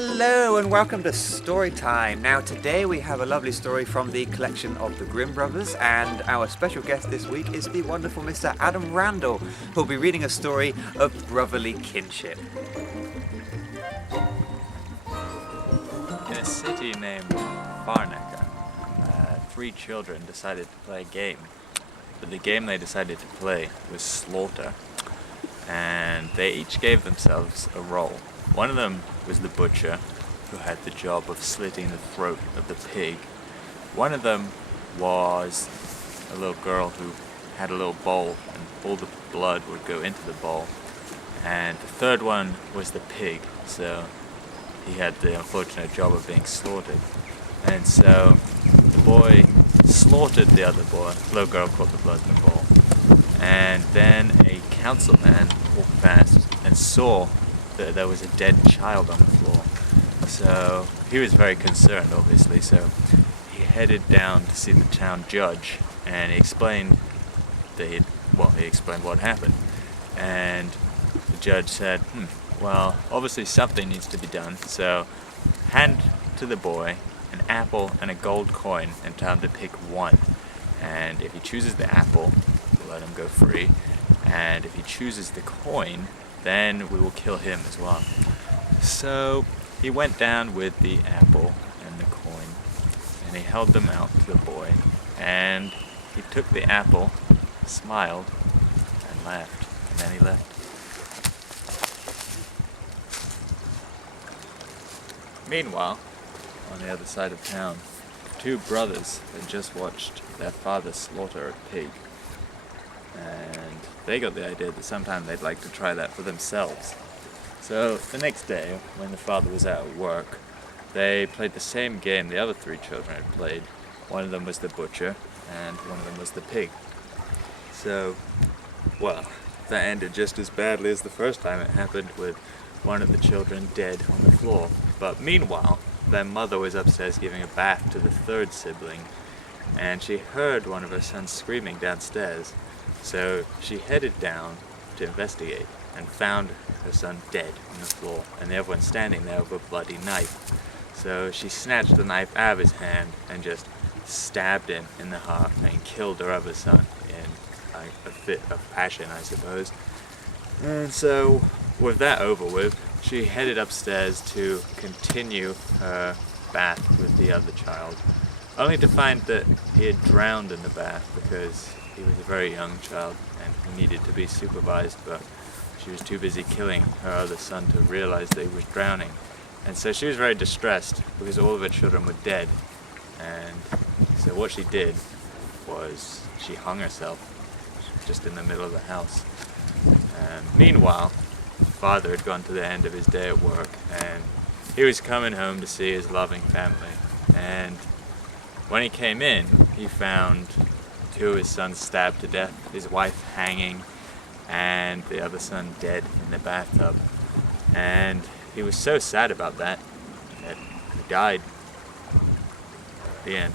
Hello and welcome to Story Time. Now today we have a lovely story from the collection of the Grimm brothers, and our special guest this week is the wonderful Mr. Adam Randall, who'll be reading a story of brotherly kinship. In a city named Farnaca, three children decided to play a game. But the game they decided to play was slaughter. And they each gave themselves a role. One of them was the butcher, who had the job of slitting the throat of the pig. One of them was a little girl who had a little bowl, and all the blood would go into the bowl. And the third one was the pig, so he had the unfortunate job of being slaughtered. And so the boy slaughtered the other boy. The little girl caught the blood in the bowl. And then a councilman walked past and saw that there was a dead child on the floor. So he was very concerned, obviously, so he headed down to see the town judge, and he explained what happened. And the judge said, well, obviously something needs to be done, so hand to the boy an apple and a gold coin and tell him to pick one. And if he chooses the apple, we'll let him go free. And if he chooses the coin, then we will kill him as well. So he went down with the apple and the coin, and he held them out to the boy. And he took the apple, smiled, and laughed. And then he left. Meanwhile, on the other side of town, two brothers had just watched their father slaughter a pig. And they got the idea that sometime they'd like to try that for themselves. So the next day, when the father was out at work, they played the same game the other three children had played. One of them was the butcher, and one of them was the pig. So, well, that ended just as badly as the first time it happened, with one of the children dead on the floor. But meanwhile, their mother was upstairs giving a bath to the third sibling, and she heard one of her sons screaming downstairs. So she headed down to investigate and found her son dead on the floor, and the other one standing there with a bloody knife. So she snatched the knife out of his hand and just stabbed him in the heart and killed her other son in a fit of passion, I suppose. And so with that over with, she headed upstairs to continue her bath with the other child, only to find that he had drowned in the bath because he was a very young child and he needed to be supervised, but she was too busy killing her other son to realize that he was drowning. And so she was very distressed because all of her children were dead. And so what she did was she hung herself just in the middle of the house. And meanwhile, father had gone to the end of his day at work, and he was coming home to see his loving family. And when he came in, he found two of his sons stabbed to death, his wife hanging, and the other son dead in the bathtub. And he was so sad about that he died. The end.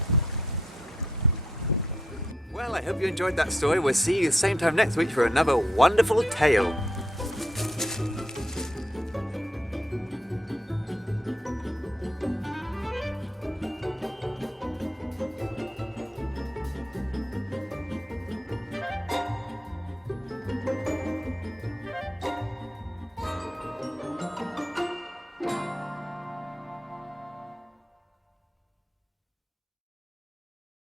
Well, I hope you enjoyed that story. We'll see you same time next week for another wonderful tale.